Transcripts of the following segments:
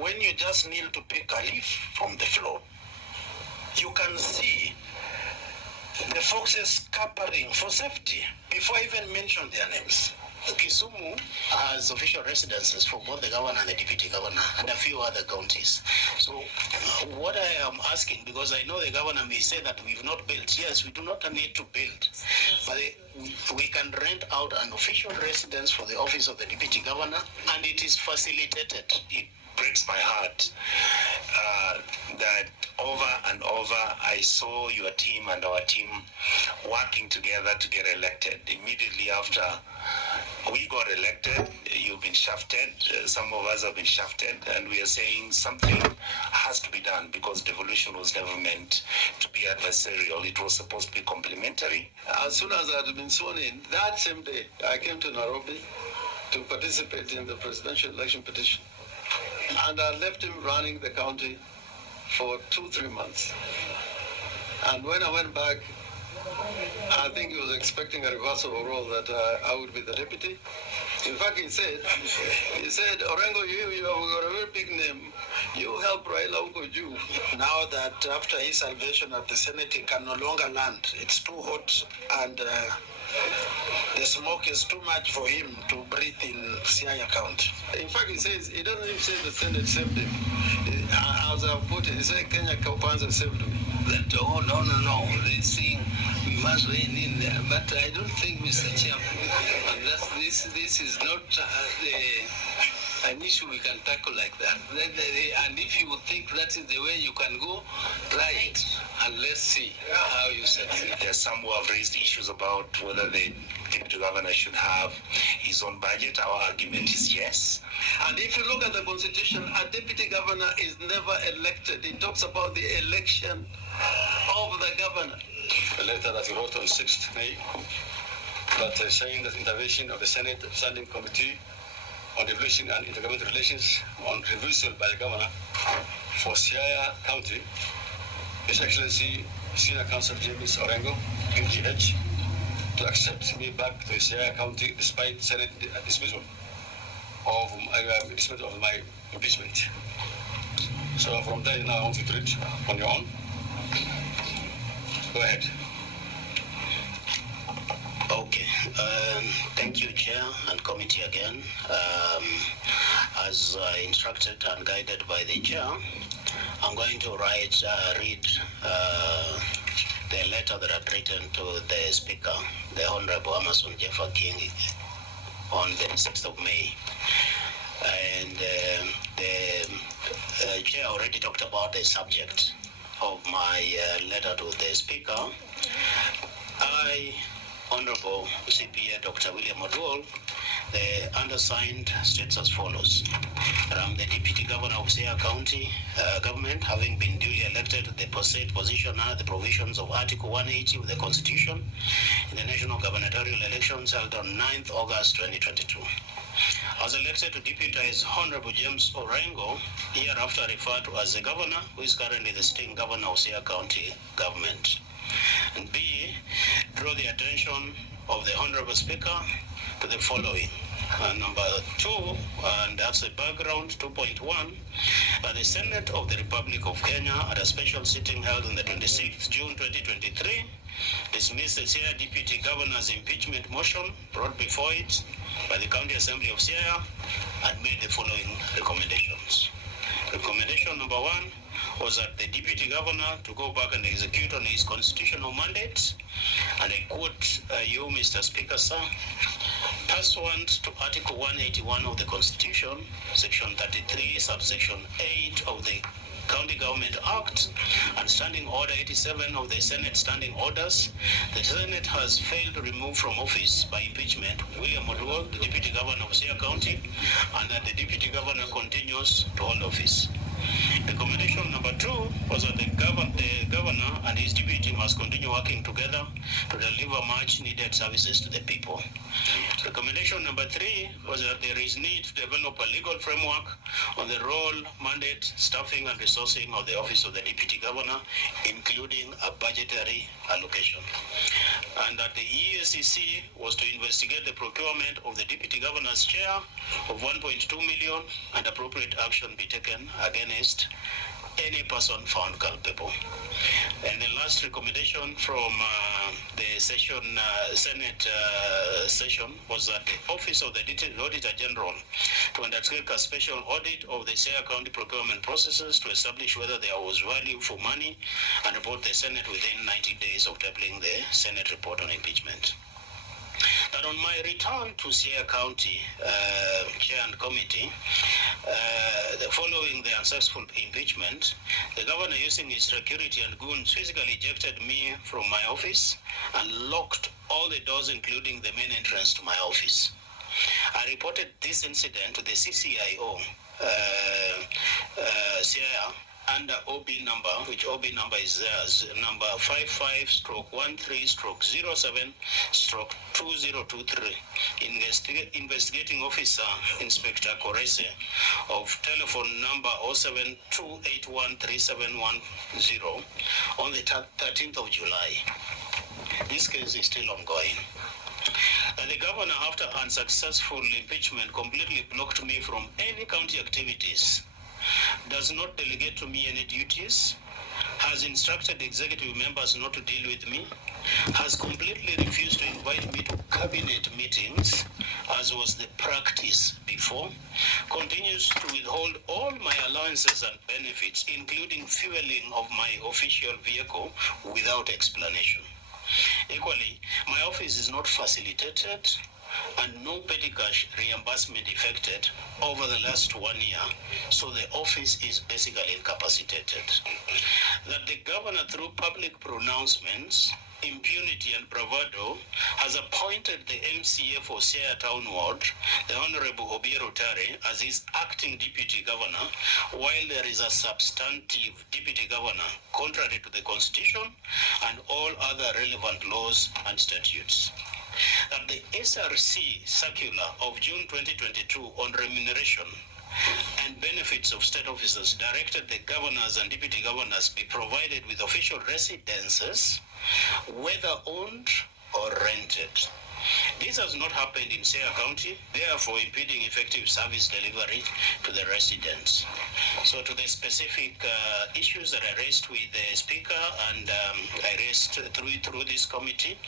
when you just kneel to pick a leaf from the floor, you can see the foxes scampering for safety before I even mention their names. Kisumu has official residences for both the governor and the deputy governor and a few other counties. So what I am asking, because I know the governor may say that we've not built. Yes, we do not need to build, but we can rent out an official residence for the office of the deputy governor, and it is facilitated. It breaks my heart that over and over I saw your team and our team working together to get elected. Immediately after we got elected, you've been shafted, some of us have been shafted, and we are saying something has to be done because devolution was never meant to be adversarial. It was supposed to be complementary. As soon as I had been sworn in, that same day, I came to Nairobi to participate in the presidential election petition. And I left him running the county for 2-3 months. And when I went back, I think he was expecting a reversal of role that I would be the deputy. In fact, he said, Orengo, you have got a very big name. You help Raila Ukoju. Now that after his salvation at the Senate, he can no longer land. It's too hot and the smoke is too much for him to breathe in Siaya County. In fact, he says, he doesn't even say the Senate saved him. As I put it, he said Kenya Kwanza saved him. That, oh, no. Let's see, we must rein in there. But I don't think, Mr. Chairman, this is not an issue we can tackle like that. And if you think that is the way you can go, try it. And let's see how you succeed. There are some who have raised issues about whether the deputy governor should have his own budget. Our argument is yes. And if you look at the constitution, a deputy governor is never elected. It talks about the election of the governor. A letter that he wrote on 6th May, but saying that intervention of the Senate Standing Committee on Devolution and Intergovernmental Relations on reversal by the governor for Siaya County, His Excellency Senior Counsel James Orengo, MGH, to accept me back to Siaya County despite Senate dismissal of my impeachment. So from there now I want you to read on your own. Go ahead. Okay. Thank you, Chair and Committee again. As instructed and guided by the Chair, I'm going to read the letter that I've written to the Speaker, the Honorable Amason Jeffa King, on the 6th of May. And the Chair already talked about the subject of my letter to the Speaker. I, Honorable CPA Dr. William Oduol, the undersigned, states as follows. I'm the Deputy Governor of Siaya County government, having been duly elected to the said position under the provisions of Article 180 of the Constitution in the national gubernatorial elections held on 9th August 2022. I was elected to deputize Honorable James Orengo, hereafter referred to as the governor, who is currently the sitting governor of Siaya County government. And B, draw the attention of the Honorable Speaker to the following. Number 2, and that's the background, 2.1, that the Senate of the Republic of Kenya at a special sitting held on the 26th June 2023 dismissed the Siaya Deputy Governor's impeachment motion brought before it by the County Assembly of Siaya and made the following recommendations. Recommendation number 1 was that the Deputy Governor to go back and execute on his constitutional mandate, and I quote you, Mr. Speaker, sir, pursuant to Article 181 of the Constitution, Section 33, Subsection 8 of the County Government Act, and Standing Order 87 of the Senate Standing Orders, the Senate has failed to remove from office by impeachment William Oduol, the Deputy Governor of Siaya County, and that the Deputy Governor continues to hold office. Recommendation number 2 was that the governor and his deputy must continue working together to deliver much needed services to the people. Recommendation number 3 was that there is need to develop a legal framework on the role, mandate, staffing, and resourcing of the office of the deputy governor, including a budgetary allocation. And that the EACC was to investigate the procurement of the deputy governor's chair of 1.2 million and appropriate action be taken against any person found culpable. And the last recommendation from the Senate session was that the Office of the Auditor General to undertake a special audit of the Siaya County procurement processes to establish whether there was value for money and report the Senate within 90 days of tabling the Senate report on impeachment. That on my return to Siaya County Chair and Committee, following the unsuccessful impeachment, the governor, using his security and goons, physically ejected me from my office and locked all the doors, including the main entrance to my office. I reported this incident to the CCIO, Siaya, under OB number, which OB number is theirs, number 55/13/07/2023. Investigating officer Inspector Korese of telephone number 0728137110 on the 13th of July. This case is still ongoing. The governor, after unsuccessful impeachment, completely blocked me from any county activities, does not delegate to me any duties, has instructed executive members not to deal with me, has completely refused to invite me to cabinet meetings, as was the practice before, continues to withhold all my allowances and benefits, including fueling of my official vehicle, without explanation. Equally, my office is not facilitated and no petty cash reimbursement effected over the last 1 year, so the office is basically incapacitated. That the governor, through public pronouncements, impunity and bravado, has appointed the MCA for Siaya Town Ward, the Honorable Obiero Tare, as his acting deputy governor, while there is a substantive deputy governor, contrary to the Constitution and all other relevant laws and statutes. That the SRC circular of June 2022 on remuneration and benefits of state officers directed the governors and deputy governors be provided with official residences, whether owned or rented. This has not happened in Siaya County, therefore impeding effective service delivery to the residents. So to the specific issues that I raised with the Speaker and I raised through this committee,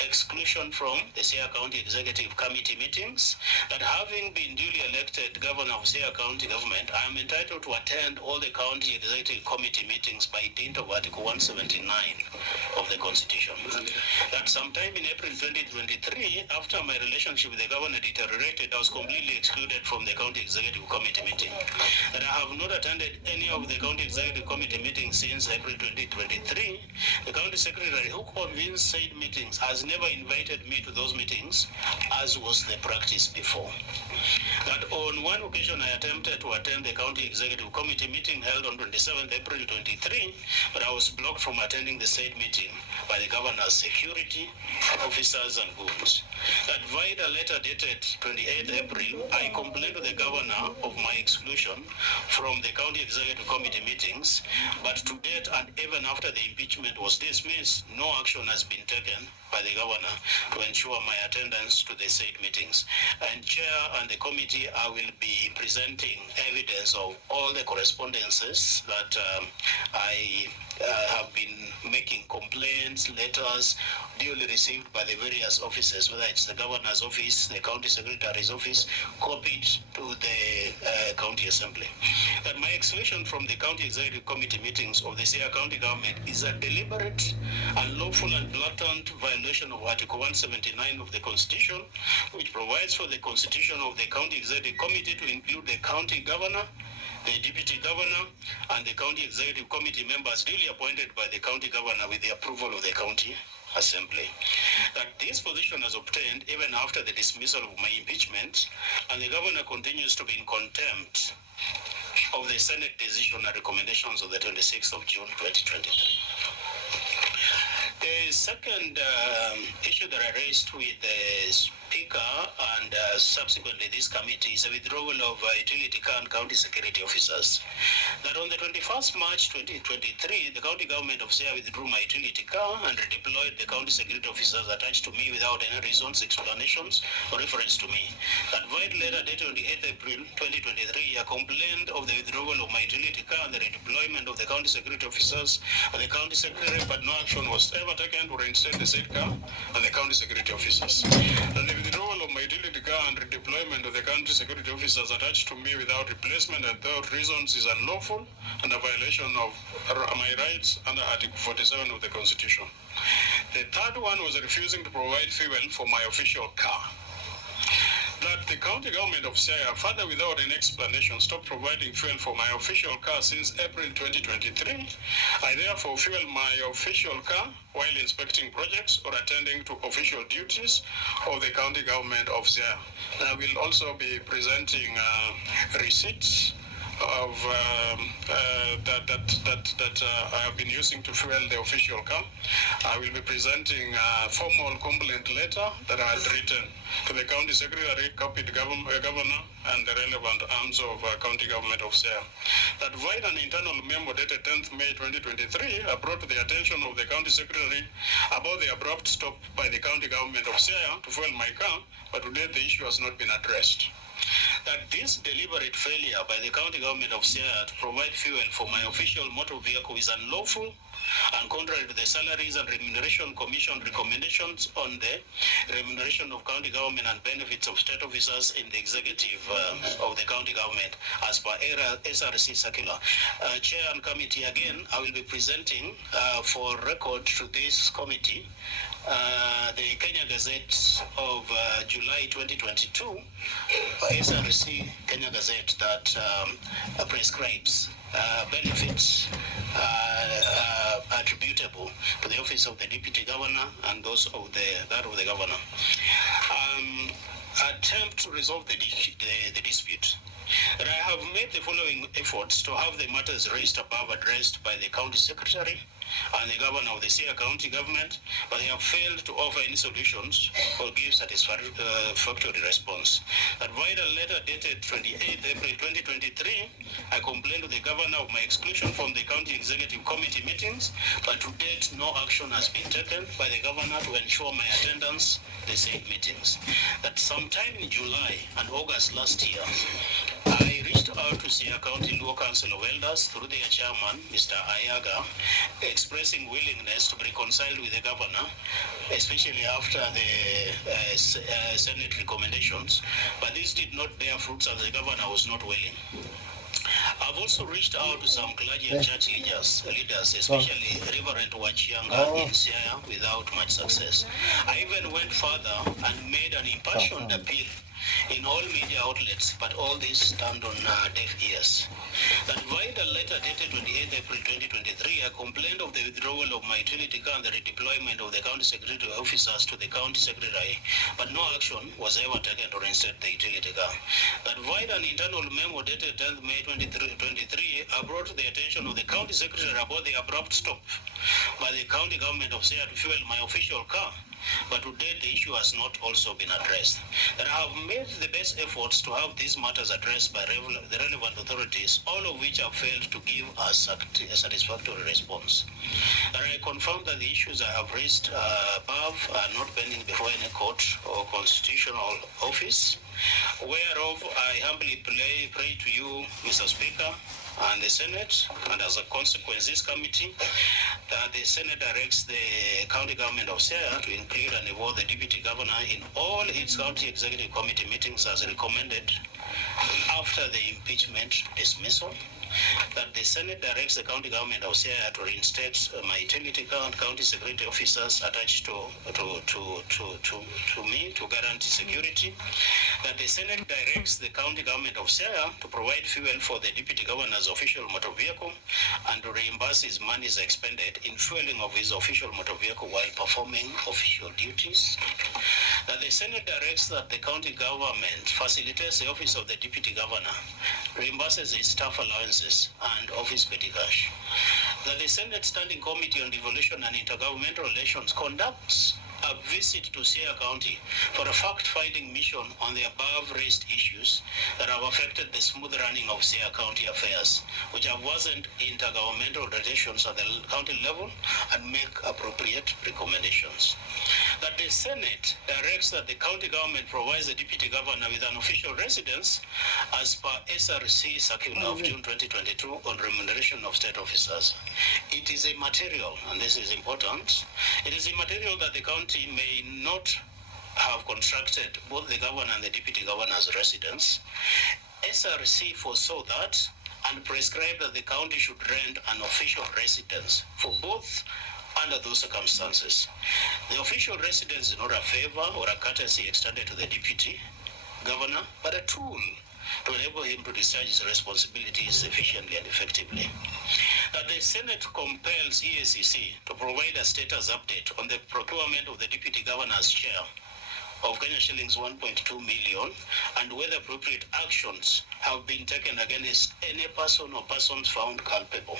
exclusion from the Siaya County Executive Committee meetings, that having been duly elected Governor of Siaya County Government, I am entitled to attend all the County Executive Committee meetings by dint of Article 179 of the Constitution. That sometime in April 2023, after my relationship with the governor deteriorated, I was completely excluded from the County Executive Committee meeting. That I have not attended any of the County Executive Committee meetings since April 2023. The County Secretary who convenes said meetings has never invited me to those meetings, as was the practice before. That on one occasion I attempted to attend the County Executive Committee meeting held on 27th April 23, but I was blocked from attending the said meeting by the governor's security officers and goons. That via a letter dated 28th April, I complained to the governor of my exclusion from the County Executive Committee meetings, but to date and even after the impeachment was dismissed, no action has been taken by the governor to ensure my attendance to the said meetings. And Chair and the committee, I will be presenting evidence of all the correspondences that I have been making complaints, letters duly received by the various offices, whether it's the governor's office, the county secretary's office, copied to the county assembly. That my exclusion from the county executive committee meetings of the Siaya County government is a deliberate, unlawful and blatant violation of Article 179 of the Constitution, which provides for the constitution of the county executive committee to include the county governor, the deputy governor, and the county executive committee members duly appointed by the county governor with the approval of the county assembly. That this position has obtained even after the dismissal of my impeachment, and the governor continues to be in contempt of the Senate decision and recommendations of the 26th of June 2023. The second issue that I raised with the Speaker and subsequently this committee is a withdrawal of utility car and county security officers. That on the 21st March 2023, the county government of Siaya withdrew my utility car and redeployed the county security officers attached to me without any reasons, explanations, or reference to me. That void letter dated on the 8th April 2023, I complained of the withdrawal of my utility car and the redeployment of the county security officers and the county secretary, but no action was ever taken to reinstate the said car and the county security officers. And the withdrawal of my utility car and redeployment of the county security officers attached to me without replacement and without reasons is unlawful and a violation of my rights under Article 47 of the Constitution. The third one was refusing to provide fuel for my official car. That the county government of Siaya, further without an explanation, stopped providing fuel for my official car since April 2023. I therefore fuel my official car while inspecting projects or attending to official duties of the county government of Siaya. I will also be presenting receipts of that I have been using to fuel the official car. I will be presenting a formal complaint letter that I had written to the county secretary, copied governor and the relevant arms of county government of Siaya. That via an internal memo dated 10th May 2023, I brought to the attention of the county secretary about the abrupt stop by the county government of Siaya to fuel my car, but to date the issue has not been addressed. That this deliberate failure by the county government of Siaya to provide fuel for my official motor vehicle is unlawful and contrary to the Salaries and Remuneration Commission recommendations on the remuneration of county government and benefits of state officers in the executive of the county government as per SRC circular. Chair and committee, again, I will be presenting for record to this committee the Kenya Gazette of July 2022, SRC Kenya Gazette that prescribes benefits attributable to the office of the deputy governor and those of that of the governor. Attempt to resolve the dispute. And I have made the following efforts to have the matters raised above addressed by the county secretary and the governor of the Siaya County government, but they have failed to offer any solutions or give satisfactory response. That via a letter dated 28th April 2023, I complained to the governor of my exclusion from the county executive committee meetings, but to date no action has been taken by the governor to ensure my attendance at the said meetings. That sometime in July and August last year, I reached out to Siaya County Luo Council of Elders through their chairman, Mr. Ayaga, expressing willingness to be reconciled with the governor, especially after the Senate recommendations, but this did not bear fruits as the governor was not willing. I've also reached out to some clergy and church leaders, especially Reverend Wachianga in Siaya, without much success. I even went further and made an impassioned appeal in all media outlets, but all this turned on deaf ears. That via a letter dated 28th April 2023, I complained of the withdrawal of my utility car and the redeployment of the county secretary officers to the county secretary, but no action was ever taken to reinstate the utility car. That via an internal memo dated 10th May 2023, I brought to the attention of the county secretary about the abrupt stop by the county government of Siaya to fuel my official car, but to date the issue has not also been addressed. That I have made the best efforts to have these matters addressed by the relevant authorities, all of which have failed to give us a satisfactory response. That I confirm that the issues I have raised above are not pending before any court or constitutional office, whereof I humbly pray to you, Mr. Speaker, and the Senate, and as a consequence, this committee, that the Senate directs the county government of Siaya to include and involve the deputy governor in all its county executive committee meetings as recommended after the impeachment dismissal. That the Senate directs the county government of Siaya to reinstate my utility car and county security officers attached to me to guarantee security. That the Senate directs the county government of Siaya to provide fuel for the deputy governor's official motor vehicle and to reimburse his monies expended in fueling of his official motor vehicle while performing official duties. That the Senate directs that the county government facilitates the office of the deputy governor reimburses its staff allowances and office petty cash. That the Senate Standing Committee on Devolution and Intergovernmental Relations conducts a visit to Siaya County for a fact-finding mission on the above-raised issues that have affected the smooth running of Siaya County affairs, which have worsened intergovernmental relations at the county level, and make appropriate recommendations. That the Senate directs that the county government provides the deputy governor with an official residence as per SRC circular of June 2022 on remuneration of state officers. It is immaterial, and this is important, it is immaterial that the county may not have constructed both the governor and the deputy governor's residence. SRC foresaw that and prescribed that the county should rent an official residence for both under those circumstances. The official residence is not a favor or a courtesy extended to the deputy governor, but a tool to enable him to discharge his responsibilities efficiently and effectively. That the Senate compels EACC to provide a status update on the procurement of the deputy governor's chair of Kenya shillings 1.2 million, and whether appropriate actions have been taken against any person or persons found culpable.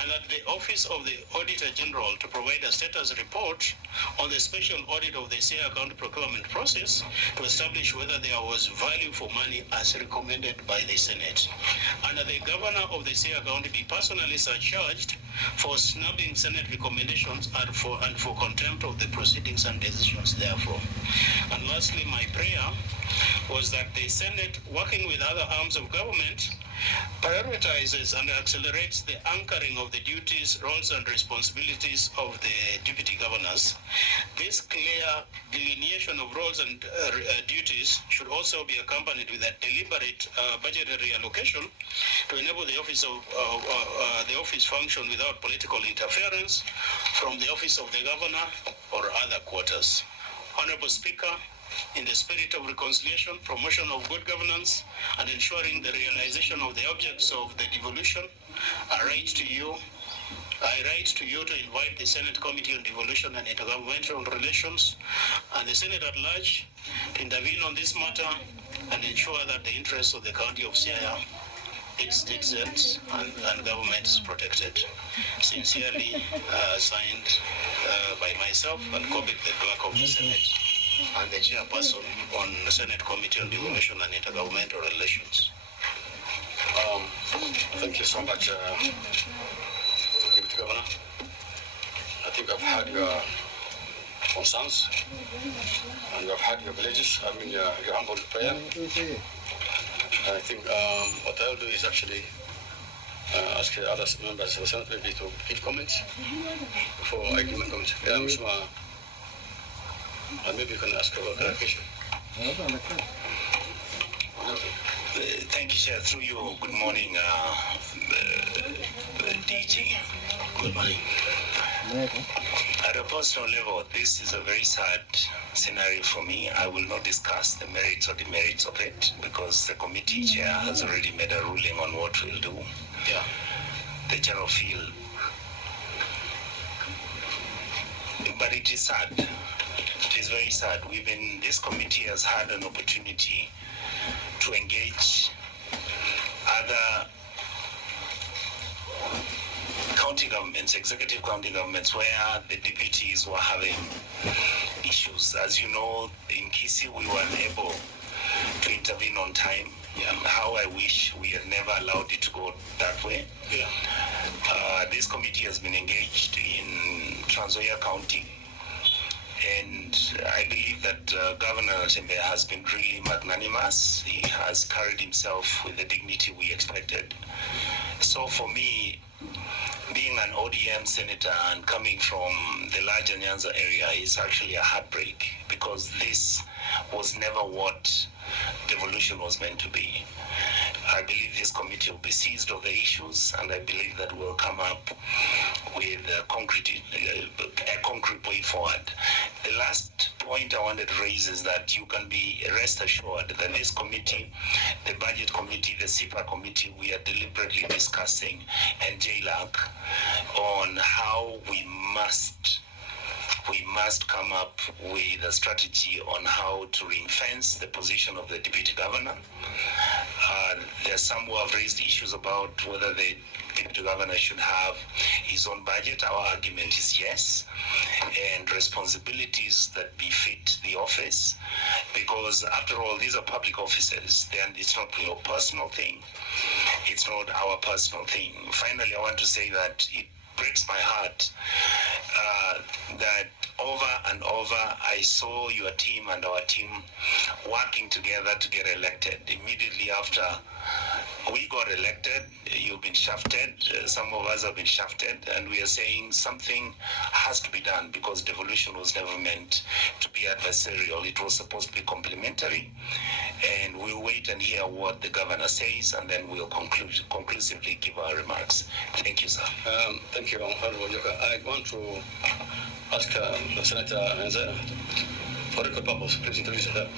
And that the Office of the Auditor General to provide a status report on the special audit of the Siaya County procurement process to establish whether there was value for money as recommended by the Senate. And that the governor of the Siaya County be personally surcharged for snubbing Senate recommendations and for contempt of the proceedings and decisions therefore. And lastly, my prayer was that the Senate, working with other arms of government, prioritizes and accelerates the anchoring of the duties, roles, and responsibilities of the deputy governors. This clear delineation of roles and duties should also be accompanied with a deliberate budgetary allocation to enable the office of the office function without political interference from the office of the governor or other quarters. Honorable Speaker, in the spirit of reconciliation, promotion of good governance, and ensuring the realization of the objects of the devolution, I write to you to invite the Senate Committee on Devolution and Intergovernmental Relations and the Senate at large to intervene on this matter and ensure that the interests of the county of Siaya, its citizens, and government is protected. Sincerely signed by myself and Kobik, the clerk of the Senate, and the chairperson on the Senate Committee on Devolution and Intergovernmental Relations. Thank you so much, Deputy Governor. I think I've heard your concerns and I've heard your villages. I mean, your humble prayer. And I think what I'll do is actually ask other members of the Senate maybe to give comments before I give my comments. Yeah, Mr. And maybe you can ask about the question. Thank you, Chair. Through you, good morning, DG. Good morning. At a personal level, this is a very sad scenario for me. I will not discuss the merits or demerits of it because the committee chair has already made a ruling on what we'll do. Yeah. The general feel. But it is sad. It is very sad. This committee has had an opportunity to engage other county governments, executive county governments, where the deputies were having issues. As you know, in Kisii, we were unable to intervene on time. Yeah. How I wish we had never allowed it to go that way. Yeah. This committee has been engaged in Trans Nzoia County, and I believe that Governor Tembe has been really magnanimous. He has carried himself with the dignity we expected. So for me, being an ODM senator and coming from the larger Nyanza area is actually a heartbreak, because this was never what devolution was meant to be. I believe this committee will be seized of the issues, and I believe that we'll come up with a concrete way forward. The last point I wanted to raise is that you can be rest assured that this committee, the budget committee, the CIPA committee, we are deliberately discussing, and JLAC, on how we must come up with a strategy on how to ring-fence the position of the deputy governor, There's some who have raised issues about whether the deputy governor should have his own budget. Our argument is yes, and responsibilities that befit the office, because after all, these are public offices, then it's not your personal thing. It's not our personal thing. Finally, I want to say that it breaks my heart that over and over I saw your team and our team working together to get elected. Immediately after we got elected, you've been shafted, some of us have been shafted, and we are saying something has to be done, because devolution was never meant to be adversarial. It was supposed to be complementary, and we'll wait and hear what the governor says, and then we'll conclusively give our remarks. Thank you, sir. Thank you, Honorable Joka. I want to ask Senator Nza, for record purpose, please introduce yourself.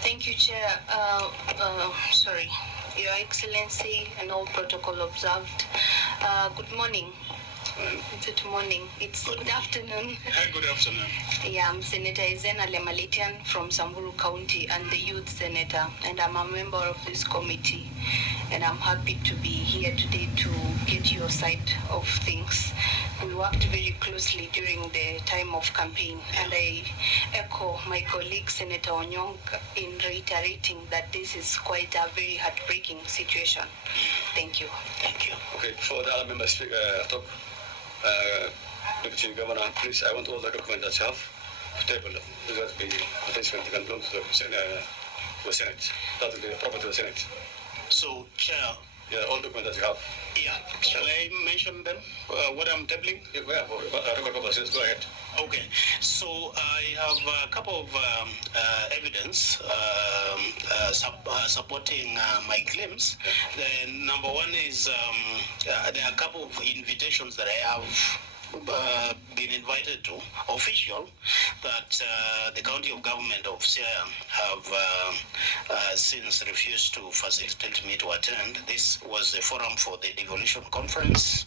Thank you, Chair. Sorry, Your Excellency, and all protocol observed. Good morning. Is it morning? It's good afternoon. Good afternoon. Yeah, I'm Senator Izena Lemalitian from Samburu County and the Youth Senator, and I'm a member of this committee. And I'm happy to be here today to get your side of things. We worked very closely during the time of campaign, and I echo my colleague Senator Onyong in reiterating that this is quite a very heartbreaking situation. Thank you. Thank you. Okay, before the other members talk, Deputy Governor, please, I want all the documents that you have to table, because the participant can belong to the Senate. That will be the property of the Senate. So, Chair. Yeah, all documents that you have. Yeah. Shall I mention them? What I'm tabling? Yeah, go ahead. Okay. So I have a couple of evidence supporting my claims. Yeah. The number one is there are a couple of invitations that I have been invited to, official, that the county of government of Siaya have since refused to facilitate me to attend. This was the forum for the devolution conference,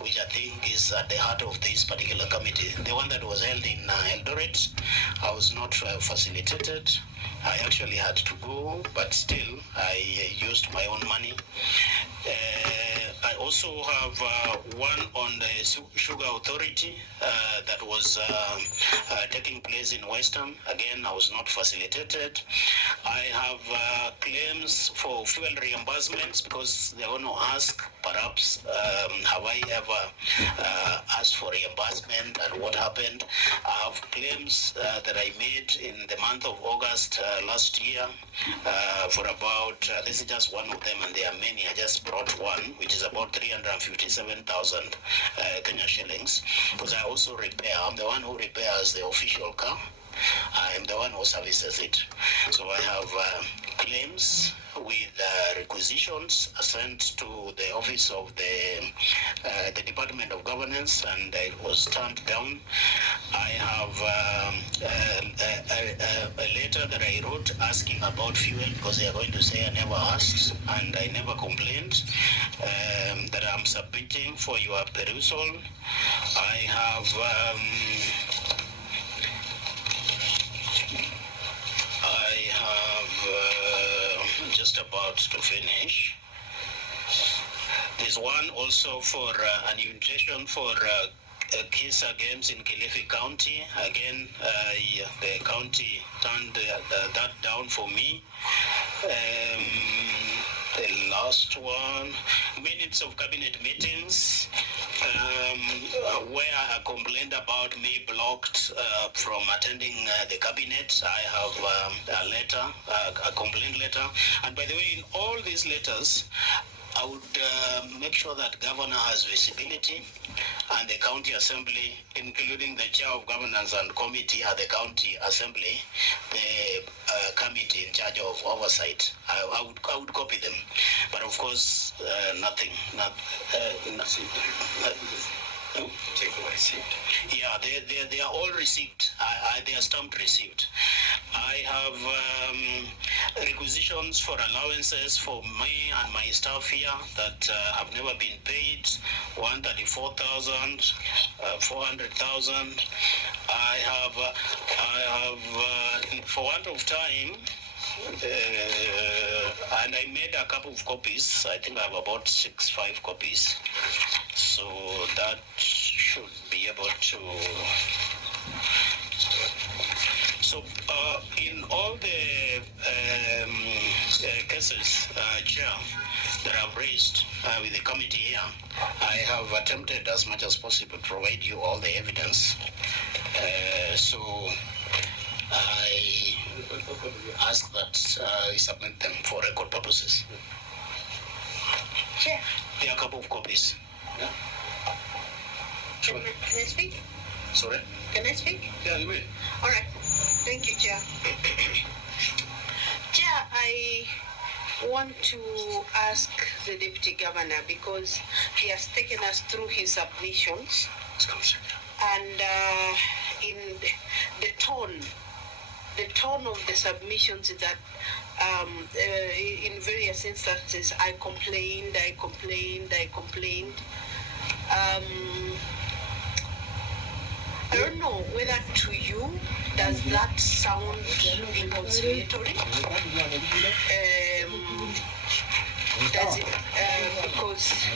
which I think is at the heart of this particular committee. The one that was held in Eldoret, I was not facilitated. I actually had to go, but still, I used my own money. I also have one on the Sugar Authority that was taking place in Western. Again, I was not facilitated. I have claims for fuel reimbursements, because they're going to ask, perhaps, have I ever asked for reimbursement and what happened? I have claims that I made in the month of August last year for about, this is just one of them, and there are many. I just brought one, which is about 357,000 Kenya shillings, because I also repair. I'm the one who repairs the official car. I am the one who services it. So I have claims with requisitions sent to the office of the Department of Governance, and it was turned down. I have a letter that I wrote asking about fuel, because they are going to say I never asked and I never complained, that I'm submitting for your perusal. I have just about to finish. There's one also for an invitation for Kisa Games in Kilifi County. Again, the county turned that down for me. The last one, minutes of cabinet meetings, where I complained about me blocked from attending the cabinet. I have a letter, a complaint letter. And by the way, in all these letters, I would make sure that governor has visibility, and the county assembly, including the chair of governance and committee at the county assembly, the committee in charge of oversight. I would copy them, but of course nothing. Yeah, they are all received. They are stamped received. I have requisitions for allowances for me and my staff here that have never been paid. 134,000, 400,000. I have for want of time, and I made a couple of copies. I think I have about 5 copies. So that should be able to. So in all the cases, Chair, that I've raised with the committee here, I have attempted as much as possible to provide you all the evidence. So I ask that you submit them for record purposes. Chair, There are a couple of copies. Yeah. can I speak? Sorry? Can I speak? Yeah, you may. All right. Thank you, Chair. Chair, I want to ask the Deputy Governor because he has taken us through his submissions and in the tone of the submissions is that in various instances I complained. I don't know whether to you does that sound reconciliatory? Does it because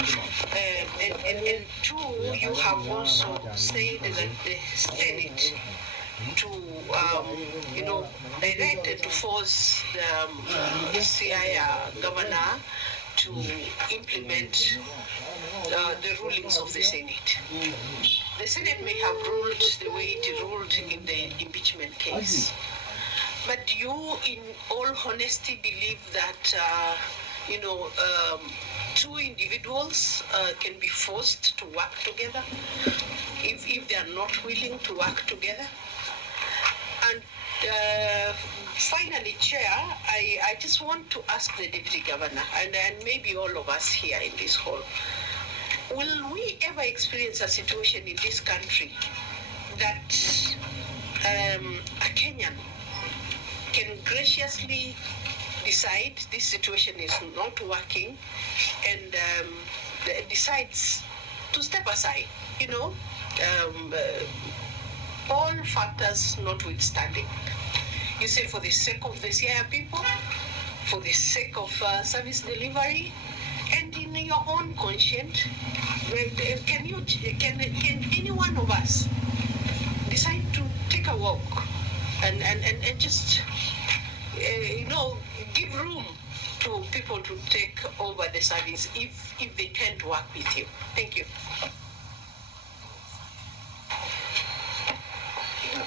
and two, you have also said that the Senate to directed to force the CIR governor to implement the rulings of the Senate. The Senate may have ruled the way it ruled in the impeachment case, but do you, in all honesty, believe that two individuals can be forced to work together if they are not willing to work together? And finally, Chair, I just want to ask the Deputy Governor, and maybe all of us here in this hall, will we ever experience a situation in this country that a Kenyan can graciously decide this situation is not working and decides to step aside, all factors notwithstanding? You say for the sake of the CIR people, for the sake of service delivery, and in your own conscience, can any one of us decide to take a walk and just give room to people to take over the service if they tend to work with you? Thank you.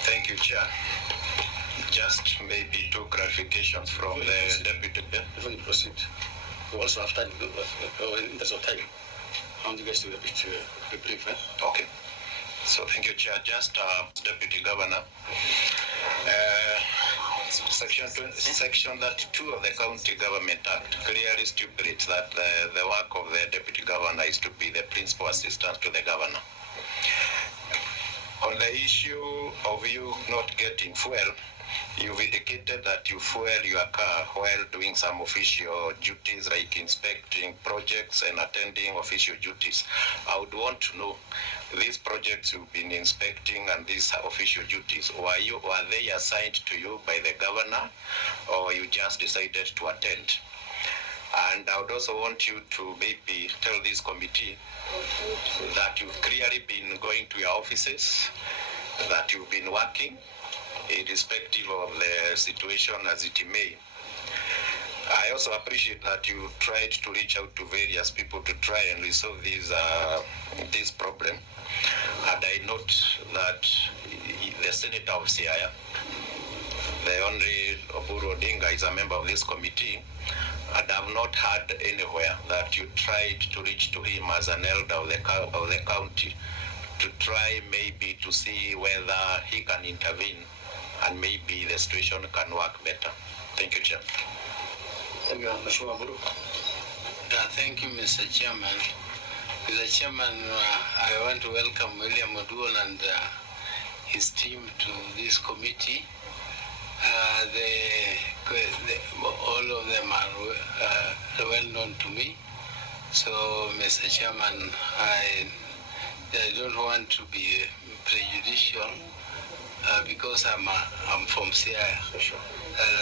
Thank you, Chair. Just maybe 2 clarifications from the Deputy. Before you proceed, we also have time, in terms of time. I want you guys to be a bit brief. Okay. So thank you, Chair. Just Deputy Governor. Section 32 of the County Government Act clearly stipulates that the work of the Deputy Governor is to be the principal assistant to the Governor. On the issue of you not getting fuel, you've indicated that you fuel your car while doing some official duties like inspecting projects and attending official duties. I would want to know, these projects you've been inspecting and these official duties, were they assigned to you by the governor or you just decided to attend? And I would also want you to maybe tell this committee that you've clearly been going to your offices, that you've been working, irrespective of the situation as it may. I also appreciate that you tried to reach out to various people to try and resolve this problem. And I note that the Senator of Siaya, the only Oburu Odinga, is a member of this committee, and I've not heard anywhere that you tried to reach to him as an elder of the county to try maybe to see whether he can intervene and maybe the situation can work better. Thank you, Chair. Thank you, Mr. Oburu. Thank you, Mr. Chairman. Mr. Chairman, I want to welcome William Oduol and his team to this committee. All of them are well known to me. So, Mr. Chairman, I don't want to be prejudicial, because I'm from Siaya.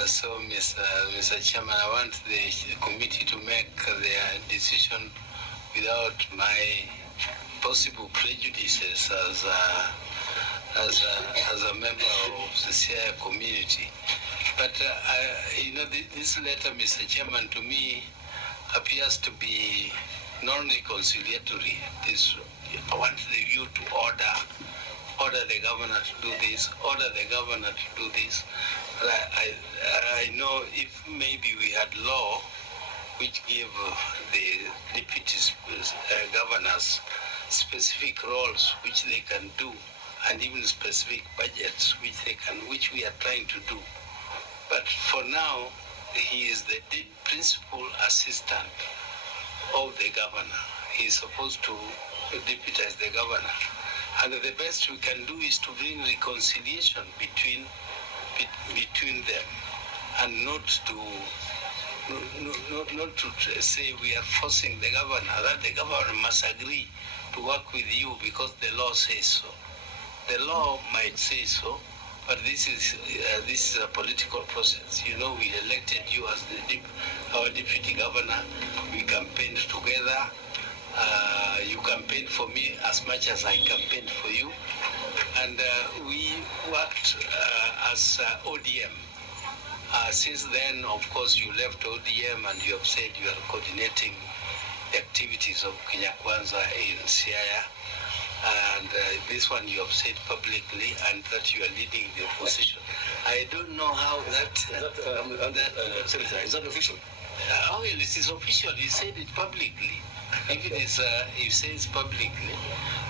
So, Mr. Chairman, I want the committee to make their decision without my possible prejudices as a member of the Siaya community. But this letter, Mr. Chairman, to me appears to be non-reconciliatory. I want you to order the governor to do this, order the governor to do this. I know if maybe we had law which give the deputy governors specific roles which they can do, and even specific budgets which we are trying to do. But for now, he is the principal assistant of the governor. He is supposed to deputize the governor. And the best we can do is to bring reconciliation between them, and not to say we are forcing the governor, that the governor must agree to work with you because the law says so. The law might say so, but this is a political process. You know, we elected you as our deputy governor. We campaigned together. You campaigned for me as much as I campaigned for you. And we worked as ODM. Since then, of course, you left ODM and you have said you are coordinating the activities of Kenya Kwanza in Siaya. And this one you have said publicly, and that you are leading the opposition. I don't know how Senator, is that official? Oh, well, it is official. You said it publicly. If it is, you say it publicly.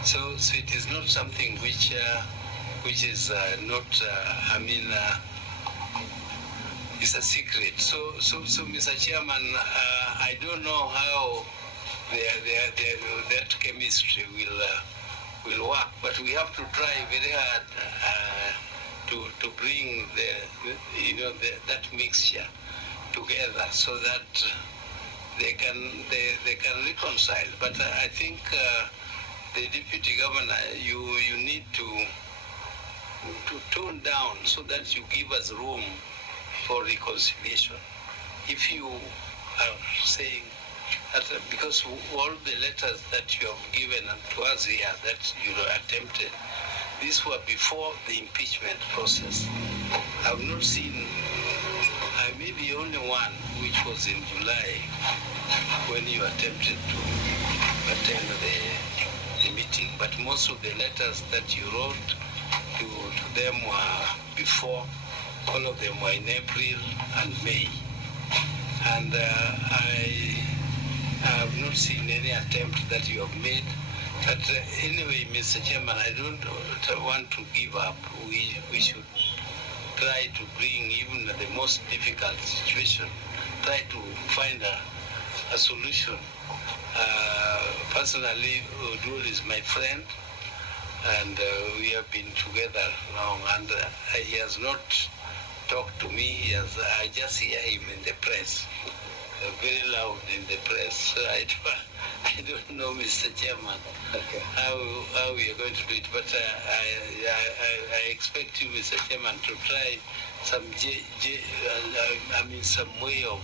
So it is not something which is not. It's a secret. So, Mr. Chairman, I don't know how that chemistry will work, but we have to try very hard to bring that mixture together so that they can reconcile. But I think the deputy governor, you need to tone down so that you give us room for reconciliation. If you are saying that, because all the letters that you have given to us here that you attempted, these were before the impeachment process. I have not seen, I may be only one, which was in July, when you attempted to attend the meeting. But most of the letters that you wrote to them were before. All of them were in April and May. And I have not seen any attempt that you have made. But anyway, Mr. Chairman, I don't want to give up. We should try to bring even the most difficult situation, try to find a solution. Personally, Odul is my friend, and we have been together long, and he has not talked to me. I just hear him in the press, very loud in the press. So I don't know, Mr. Chairman, how we are going to do it. But I expect you, Mr. Chairman, to try some some way of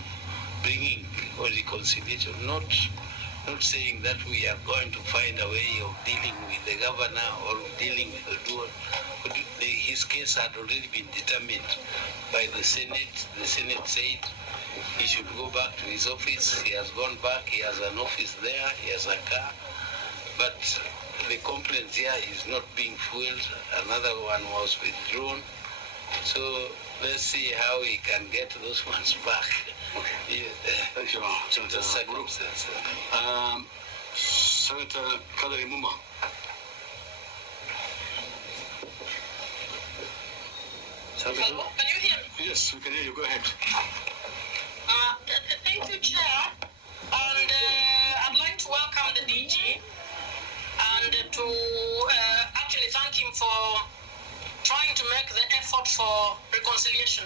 bringing reconciliation. Not saying that we are going to find a way of dealing with the governor or dealing with the dual. His case had already been determined by the Senate. The Senate said he should go back to his office. He has gone back. He has an office there. He has a car. But the complaint here is not being fueled. Another one was withdrawn. So let's see how we can get those ones back. Okay. Thank you, Senator. Senator Kadari Muma. Hello, can you hear me? Yes, we can hear you. Go ahead. Thank you, Chair. And I'd like to welcome the DG and to actually thank him for trying to make the effort for reconciliation.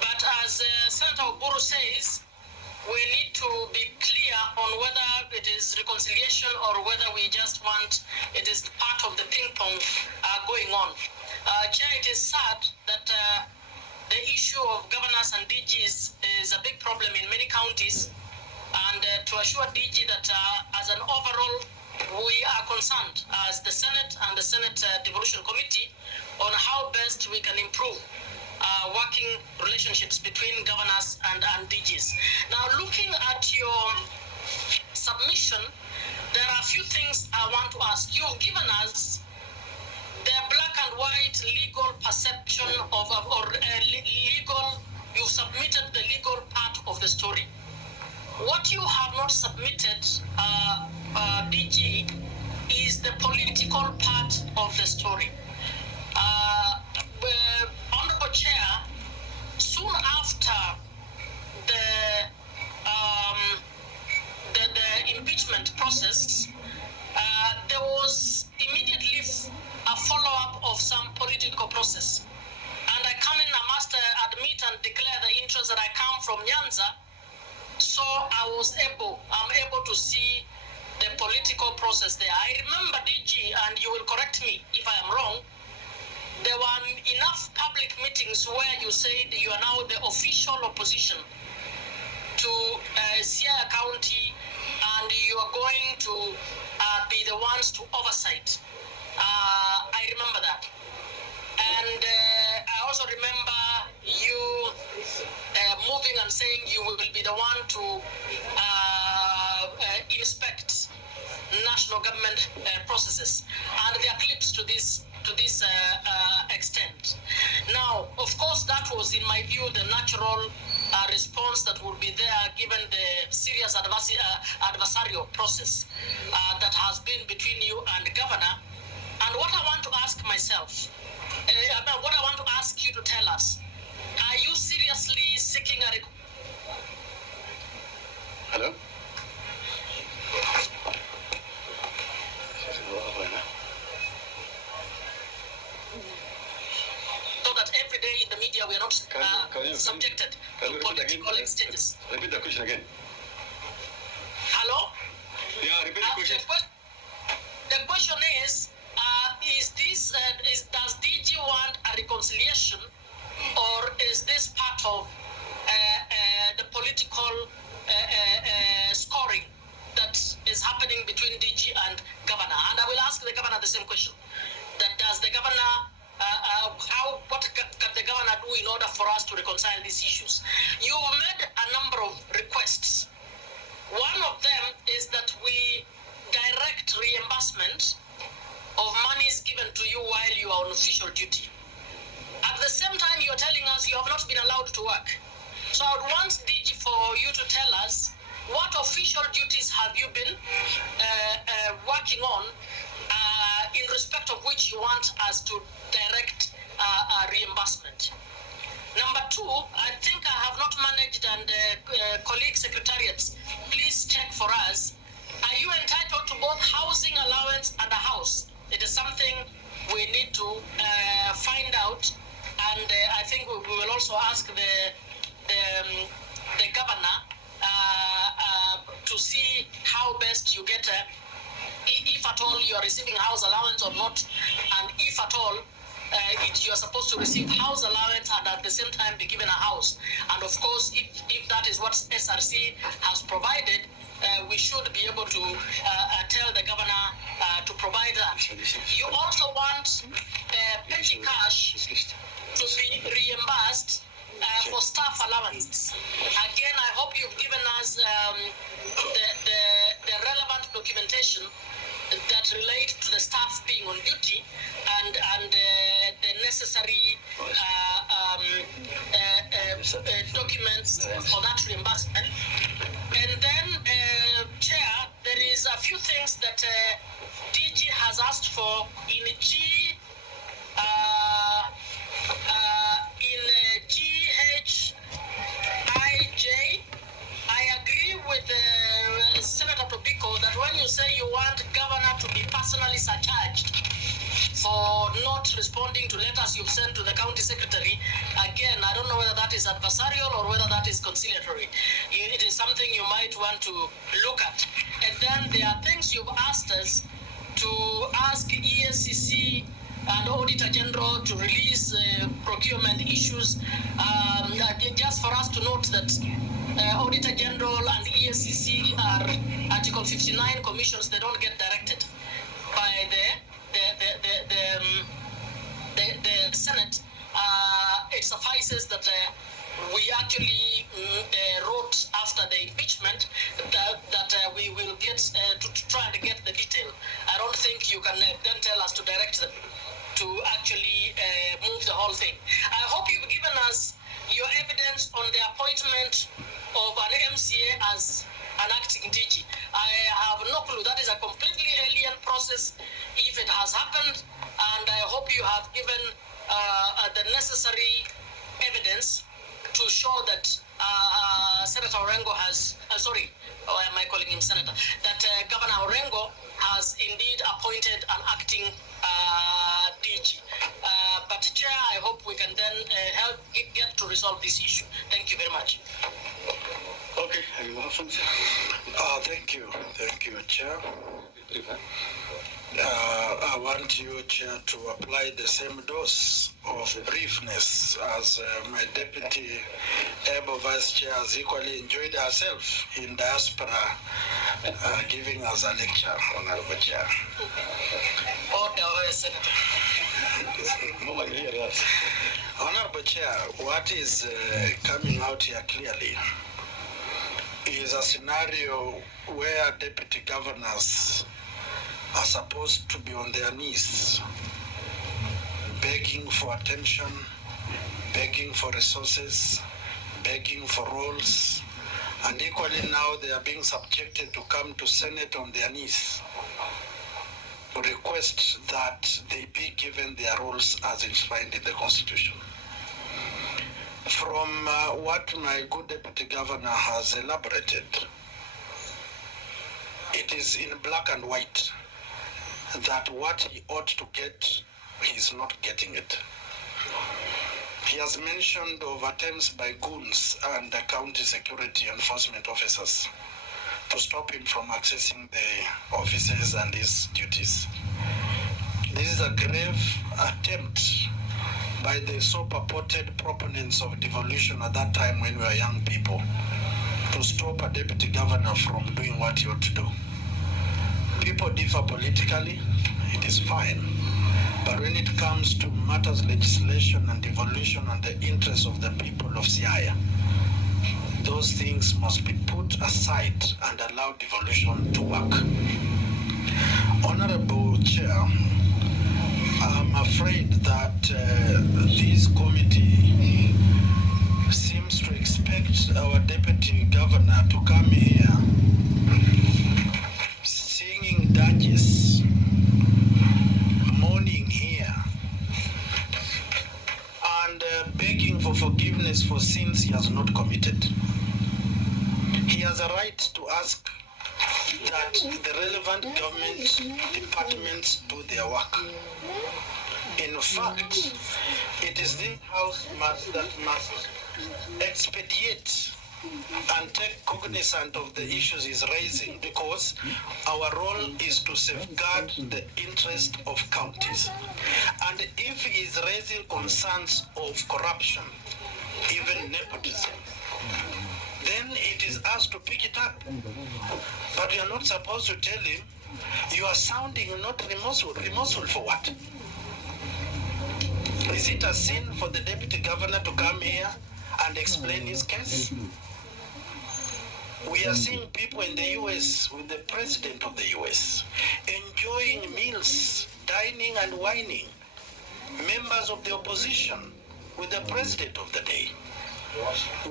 But as Senator Oburu says, we need to be clear on whether it is reconciliation or whether we just want it is part of the ping pong going on. Chair, it is sad that the issue of governors and DGs is a big problem in many counties, and to assure DG that as an overall, we are concerned as the Senate and the Senate Devolution Committee on how best we can improve working relationships between governors and DGs. Now, looking at your submission, there are a few things I want to ask. You've given us the black and white legal perception of, legal, you submitted the legal part of the story. What you have not submitted, DG, is the political part of the story. Honorable Chair, soon after the impeachment process, there was immediately a follow-up of some political process. And I come in, I must admit and declare the interest that I come from Nyanza, so I'm able to see the political process there. I remember, DG, and you will correct me if I am wrong, there were enough public meetings where you said you are now the official opposition to Siaya County, and you are going to be the ones to oversight. I remember that. And I also remember you moving and saying you will be the one to inspect national government processes, and there are clips to this extent. Now, of course, that was, in my view, the natural response that would be there given the serious adversarial process that has been between you and the governor. And what I want to ask myself, what I want to ask you to tell us, are you seriously seeking a... Hello? So that every day in the media we are not subjected to political exchanges. Repeat the question again. Hello? Yeah, repeat the question. The question is this, does DG want a reconciliation, or is this part of the political scoring that is happening between DG and governor? And I will ask the governor the same question. That does the governor, what can the governor do in order for us to reconcile these issues? You made a number of requests. One of them is that we direct reimbursement of monies given to you while you are on official duty. At the same time, you're telling us you have not been allowed to work. So I would want DG for you to tell us what official duties have you been working on in respect of which you want us to direct reimbursement. Number two, I think I have not managed, and colleague secretariats, please check for us. Are you entitled to both housing allowance and a house? It is something we need to find out, and I think we will also ask the governor to see how best you get, if at all you are receiving house allowance or not, and if at all you are supposed to receive house allowance and at the same time be given a house. And of course, if that is what SRC has provided, we should be able to tell the governor to provide that. You also want petty cash to be reimbursed for staff allowances. Again, I hope you've given us the relevant documentation that relate to the staff being on duty and the necessary documents for that reimbursement. And then, Chair, there is a few things that DG has asked for in GHIJ. I agree with Senator Tobiko that when you say you want governor to be personally surcharged for not responding to letters you've sent to the county secretary, again, I don't know whether that is adversarial or whether that is conciliatory. It is something you might want to look at. And then there are things you've asked us to ask ESCC and Auditor General to release procurement issues. Just for us to note that Auditor General and ESCC are Article 59 commissions. They don't get directed by the Senate. It suffices that we actually wrote after the impeachment that we will get to try and get the detail. I don't think you can then tell us to direct them to actually move the whole thing. I hope you've given us your evidence on the appointment of an MCA as an acting DG. I have no clue. That is a completely alien process if it has happened, and I hope you have given the necessary evidence to show that Senator Orengo has, why am I calling him Senator? That Governor Orengo has indeed appointed an acting DG. But Chair, I hope we can then help get to resolve this issue. Thank you very much. Okay, any more questions? Thank you, Chair. I want you, Chair, to apply the same dose of briefness as my Deputy Able Vice Chair has equally enjoyed herself in diaspora, giving us a lecture, Honorable Chair. Senator. Honorable Chair, what is coming out here clearly is a scenario where deputy governors are supposed to be on their knees, begging for attention, begging for resources, begging for roles, and equally now they are being subjected to come to Senate on their knees to request that they be given their roles as enshrined in the Constitution. From what my good deputy governor has elaborated, it is in black and white that what he ought to get, he is not getting it. He has mentioned of attempts by goons and county security enforcement officers to stop him from accessing the offices and his duties. This is a grave attempt by the so purported proponents of devolution at that time when we were young people to stop a deputy governor from doing what he ought to do. People differ politically, it is fine. But when it comes to matters legislation and devolution and the interests of the people of Siaya, those things must be put aside and allow devolution to work. Honorable Chair, I'm afraid that this committee seems to expect our deputy governor to come here singing dirges, mourning here, and begging for forgiveness for sins he has not committed. He has a right to ask that the relevant government departments do their work. In fact, it is this House that must expedite and take cognizance of the issues he's raising, because our role is to safeguard the interest of counties. And if he is raising concerns of corruption, even nepotism, then it is us to pick it up. But we are not supposed to tell him, you are sounding not remorseful. Remorseful for what? Is it a sin for the deputy governor to come here and explain his case? We are seeing people in the US with the president of the US enjoying meals, dining and wining. Members of the opposition with the president of the day.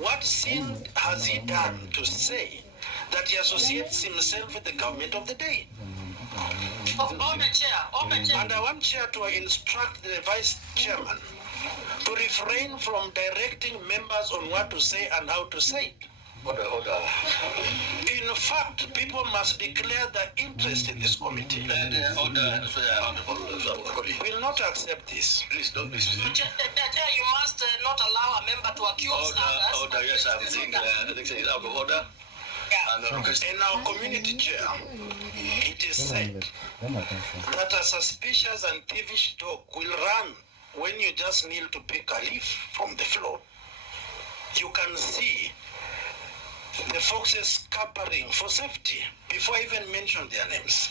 What sin has he done to say that he associates himself with the government of the day? And I want Chair to instruct the Vice Chairman to refrain from directing members on what to say and how to say it. Order. In fact, people must declare their interest in this committee. We will not accept this. Please don't be Chair, you must not allow a member to accuse others. Order, yes, I think it's out of order. And request In our community chair, it is said that a suspicious and thievish dog will run when you just kneel to pick a leaf from the floor. You can see the foxes scampering for safety before I even mention their names.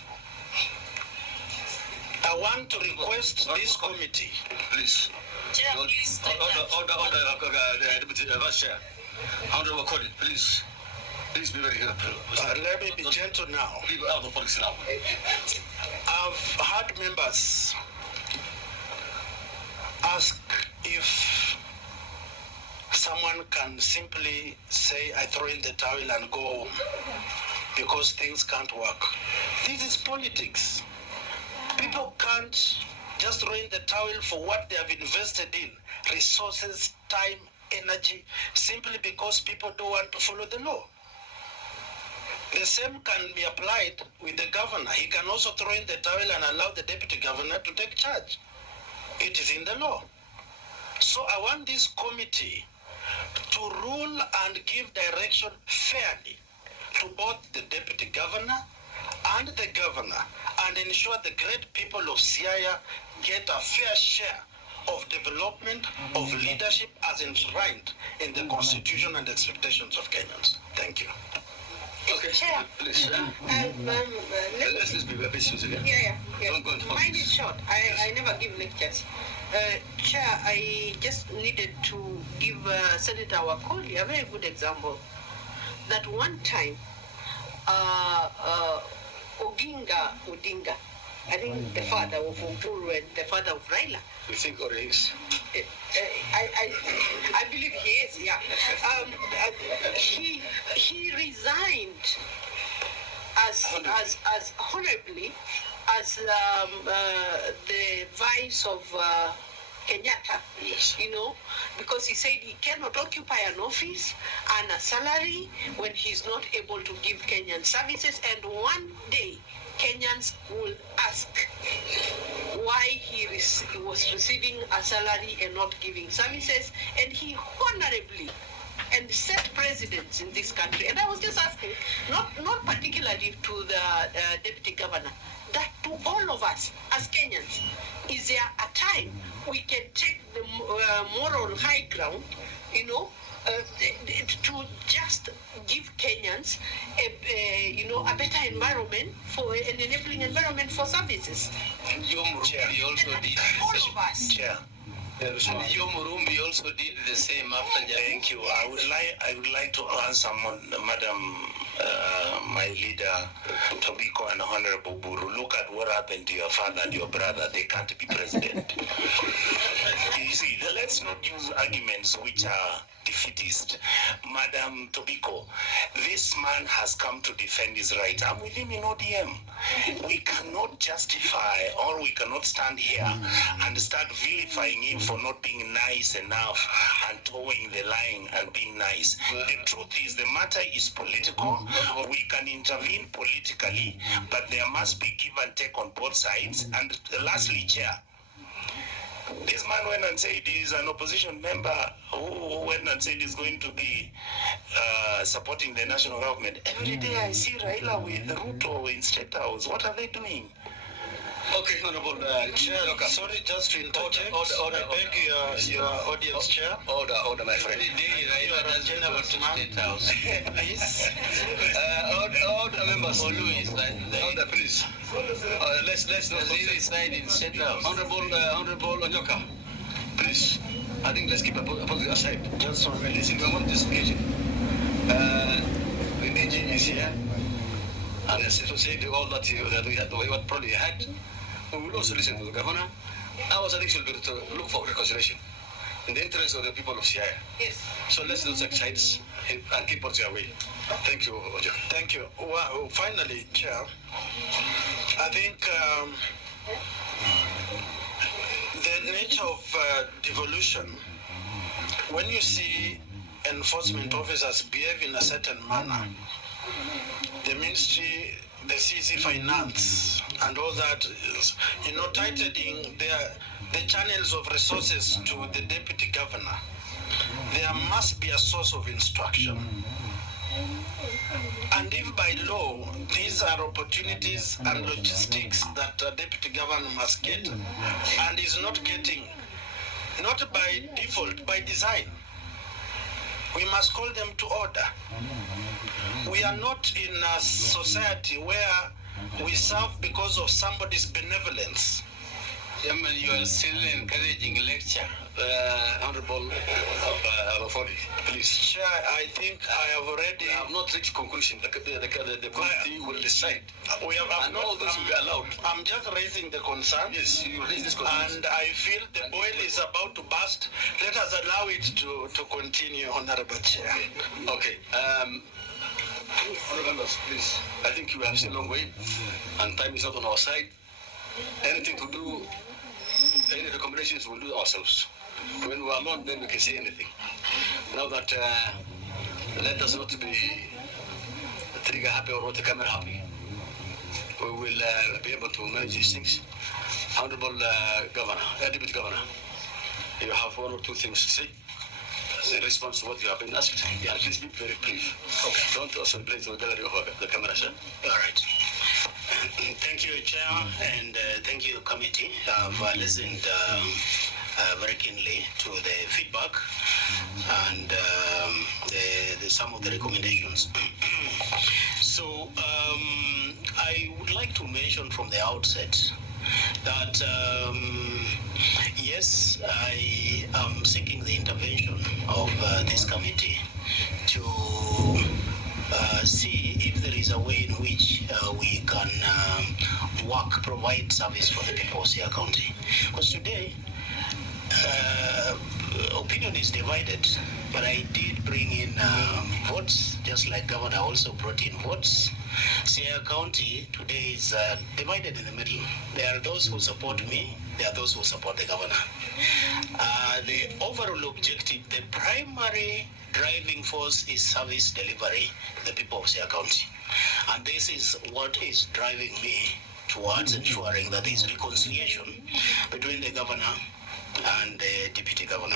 I want to request this committee. please. Chair, please take that. Order, Deputy Vice Chair. Honorable Cody, please. Please be very careful. Let me be gentle now. Leave out of politics now. I've had members ask if someone can simply say, I throw in the towel and go home because things can't work. This is politics. People can't just throw in the towel for what they have invested in, resources, time, energy, simply because people don't want to follow the law. The same can be applied with the governor. He can also throw in the towel and allow the deputy governor to take charge. It is in the law. So I want this committee to rule and give direction fairly to both the deputy governor and the governor and ensure the great people of Siaya get a fair share of development, of leadership as enshrined in the constitution and expectations of Kenyans. Thank you. Okay, Chair. please. Let's be a bit serious again. Yeah. Don't go into Mine politics. is short. I never give lectures. Chair, I just needed to give Senator Wakoli a very good example. That one time, Odinga, I think the father of Uhuru and the father of Raila. You think or is? I believe he is, yeah. He resigned as honorably as the vice of Kenyatta, Yes. you know, because he said he cannot occupy an office and a salary when he's not able to give Kenyan services, and one day Kenyans will ask why he was receiving a salary and not giving services, and he honorably and set precedents in this country. And I was just asking, not particularly to the deputy governor, that to all of us as Kenyans, is there a time we can take the moral high ground, you know, to just give Kenyans a better environment, for an enabling environment for services? Yomurumbi also did All the of us. Chair. Yomurumbi also did the same after Thank you. I would like to answer Madam, my leader, Tobiko and Honorable Buru. Look at what happened to your father and your brother. They can't be president. You see, let's not use arguments which are defeatist. Madam Tobiko, this man has come to defend his right. I'm with him in ODM. We cannot justify, or we cannot stand here and start vilifying him for not being nice enough and towing the line and being nice. The truth is, the matter is political. We can intervene politically, but there must be give and take on both sides. And lastly, Chair, this man went and said he's an opposition member who went and said he's going to be supporting the national government. Every day I see Raila with Ruto in State House. What are they doing? Okay, Honorable Chair, Loka. sorry, just to interject. Order, I beg your audience, Chair. Order, my friend. Every day Raila doesn't go to State House. Please. Order, members. Always, Order, please. Let's does he reside in State House? Honorable Onyoka, please. I think let's keep a politics aside. Just one minute. Listen, we want this occasion. The DG is here, and as to say all that we what probably had, we will also listen to the governor. Our selection will be to look for reconciliation in the interest of the people of Siaya. Yes. So let's not take sides and keep policy away. Thank you, Ojo. Thank you. Well, finally, Chair, I think the nature of devolution, when you see enforcement officers behave in a certain manner, the ministry, the CC Finance, and all that is, tightening the channels of resources to the deputy governor, there must be a source of instruction. And if by law, these are opportunities and logistics that a deputy governor must get, and is not getting, not by default, by design, we must call them to order. We are not in a society where we serve because of somebody's benevolence. Chairman, you are still encouraging lecture. Honorable Rafoli, please. Chair, I think I have already... I have not reached conclusion. The committee will decide. We have and all those will be allowed. I'm just raising the concern. Yes, you raise this concern. And I feel the boil is about to burst. Let us allow it to continue, Honorable Chair. Okay. Honorable members, please. I think you have seen a long way, and time is not on our side. Anything to do, any recommendations we'll do ourselves. When we are alone, then we can say anything. Now that let us not be trigger happy or the camera happy. We will be able to manage these things. Honorable Governor, Deputy Governor, you have one or two things to say in response to what you have been asked. Yeah, please be very brief. Okay. Don't also play to the gallery of the camera, sir. All right. Thank you, Chair, and thank you, committee. I've listened very keenly to the feedback and some of the recommendations. So I would like to mention from the outset that yes, I am seeking the intervention of this committee to see if there is a way in which we can provide service for the people of Sia County. Because today, opinion is divided, but I did bring in votes, just like Governor also brought in votes. Sia County today is divided in the middle. There are those who support me, there are those who support the Governor. The overall objective, the primary driving force is service delivery to the people of Sia County. And this is what is driving me towards ensuring that there is reconciliation between the Governor and the Deputy Governor.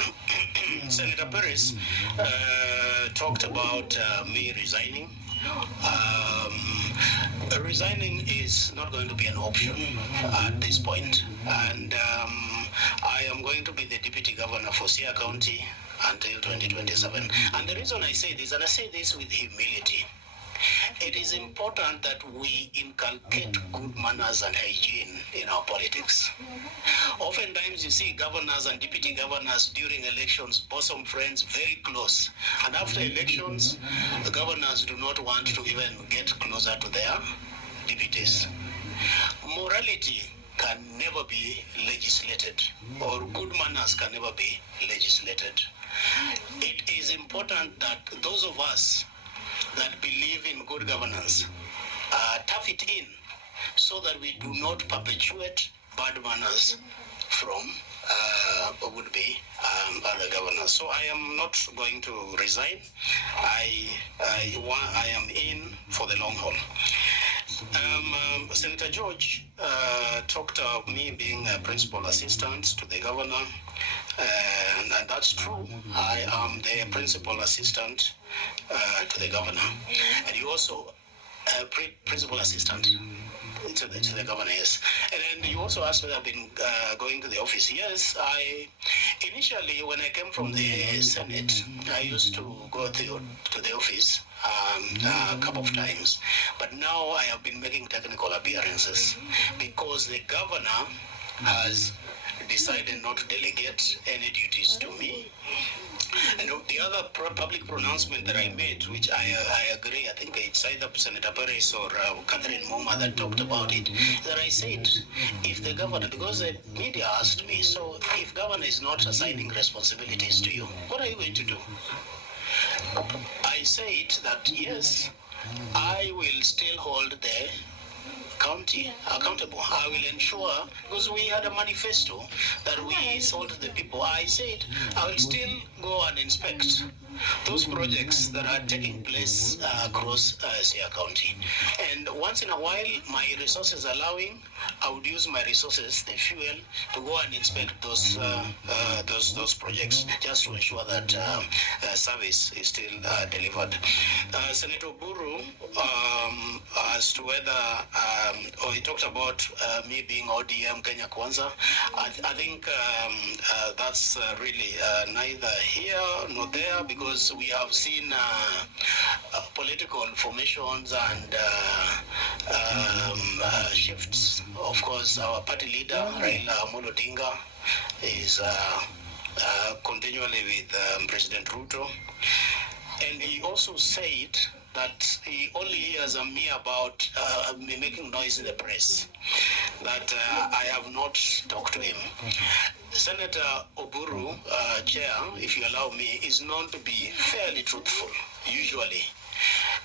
Senator Perez talked about me resigning. Resigning is not going to be an option at this point. And I am going to be the Deputy Governor for Sia County until 2027. And the reason I say this, and I say this with humility, it is important that we inculcate good manners and hygiene in our politics. Oftentimes you see governors and deputy governors during elections bosom friends very close. And after elections, the governors do not want to even get closer to their deputies. Morality can never be legislated, or good manners can never be legislated. It is important that those of us that believe in good governance tough it in so that we do not perpetuate bad manners from would-be other governors. So I am not going to resign. I am in for the long haul. Senator George talked of me being a principal assistant to the governor, and that's true. I am the principal assistant to the governor, and you also principal assistant to the governor, yes. And then you also asked whether I've been going to the office. Yes, initially when I came from the Senate, I used to go to the office a couple of times. But now I have been making technical appearances because the governor has decided not to delegate any duties to me. And the other public pronouncement that I made, which I agree, I think it's either Senator Perez or Catherine Moma that talked about it, that I said, if the governor, because the media asked me, so if governor is not assigning responsibilities to you, what are you going to do? I said that, yes, I will still hold the county accountable. I will ensure, because we had a manifesto that we sold to the people. I said I will still go and inspect those projects that are taking place across Siaya County. And once in a while, my resources allowing, I would use my resources, the fuel, to go and inspect those projects, just to ensure that service is still delivered. Senator Oburu, as to whether, or he talked about me being ODM Kenya Kwanza, I think that's really neither here nor there, because we have seen political formations and shifts. Of course, our party leader, Raila Amolo Odinga, is continually with President Ruto. And he also said that he only hears me about me making noise in the press, that I have not talked to him. Senator Oburu, Chair, if you allow me, is known to be fairly truthful, usually.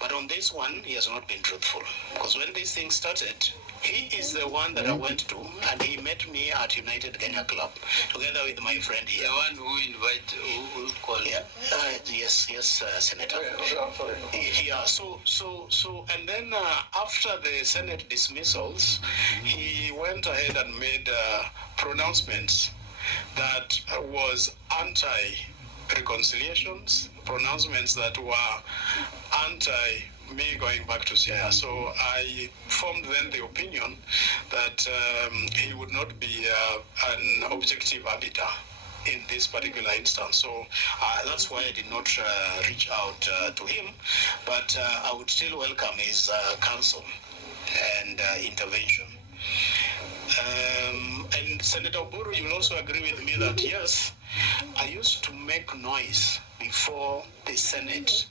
But on this one, he has not been truthful. Because when this thing started, he is the one that I went to, and he met me at United Kenya Club, together with my friend here. The one who invited, who called. Yeah, yes, Senator. Yeah, so, and then after the Senate dismissals, he went ahead and made pronouncements that was anti-reconciliations, pronouncements that were anti-me going back to Siaya. So I formed then the opinion that he would not be an objective arbiter in this particular instance. So that's why I did not reach out to him, but I would still welcome his counsel and intervention. And Senator Oburu, you will also agree with me that yes, I used to make noise before the Senate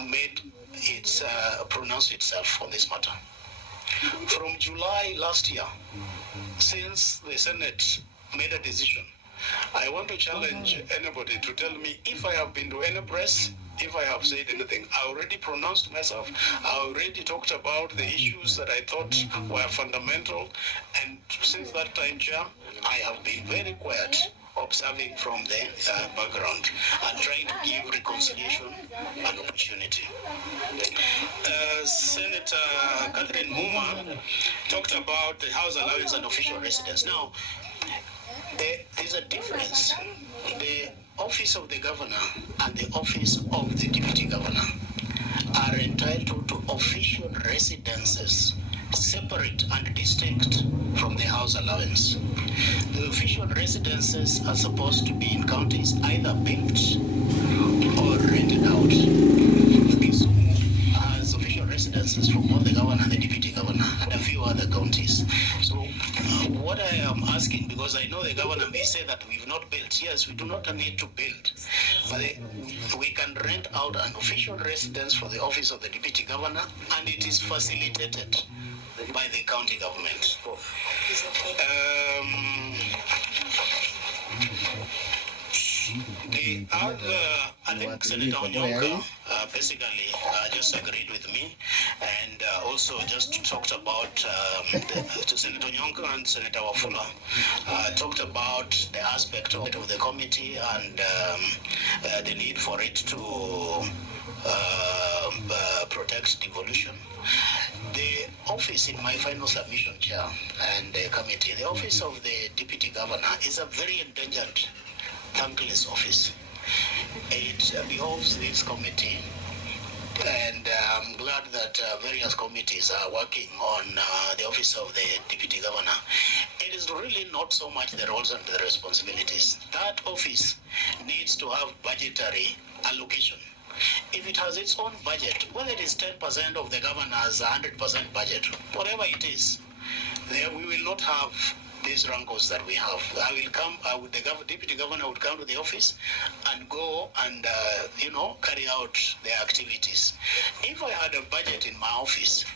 made its pronounced itself on this matter. From July last year, since the Senate made a decision, I want to challenge anybody to tell me if I have been to any press, if I have said anything. I already pronounced myself. I already talked about the issues that I thought were fundamental. And since that time, Chair, I have been very quiet, observing from the background and trying to give reconciliation an opportunity. Senator Catherine Muma talked about the house allowance and official residence. Now, there's a difference. The office of the governor and the office of the deputy governor are entitled to official residences, separate and distinct from the house allowance. The official residences are supposed to be in counties either built or rented out. Kisumu has official residences for both the governor and the deputy governor and a few other counties. So what I am asking, because I know the governor may say that we've not built. Yes, we do not need to build, but we can rent out an official residence for the office of the deputy governor, and it is facilitated by the county government. The other, I think Senator Onyonka basically just agreed with me, and also just talked about to Senator Onyonka and Senator Wafula talked about the aspect of the committee and the need for it to protect devolution. The office in my final submission, Chair, and the committee, the office of the Deputy Governor is a very endangered, thankless office. It behoves this committee, and I'm glad that various committees are working on the office of the Deputy Governor. It is really not so much the roles and the responsibilities. That office needs to have budgetary allocation. If it has its own budget, whether it is 10% of the governor's 100% budget, whatever it is, there we will not have these rankles that we have. The deputy governor would come to the office and go and, carry out their activities. If I had a budget in my office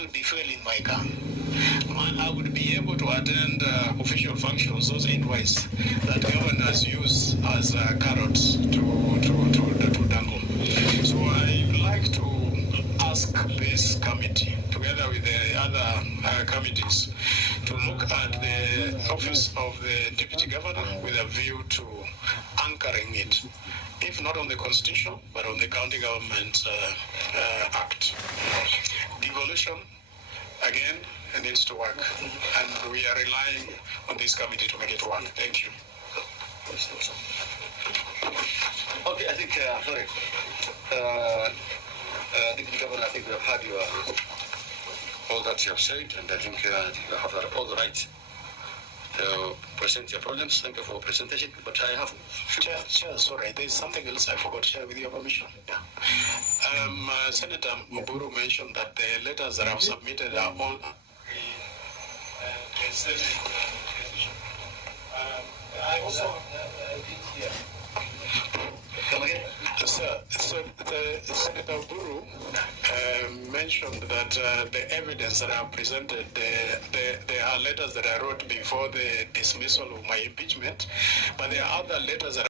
would be fuel in my car. I would be able to attend official functions, those invites that governors use as carrots to dangle. So I'd like to ask this committee, together with the other committees, to look at the office of the deputy governor with a view to anchoring it if not on the Constitution, but on the County Government Act. Devolution, again, needs to work, and we are relying on this committee to make it work. Thank you. Okay, I think, sorry. I think the Governor, I think we have had your, all that you have said, and I think you have all the right to present your problems. Thank you for presentation, but I have... Chair, sorry, there's something else I forgot to share with your permission. Yeah. Senator Muburu mentioned that the letters that I've submitted are all... I also did here. Come again? So the Senator Buru mentioned that the evidence that I presented, there are letters that I wrote before the dismissal of my impeachment, but there are other letters that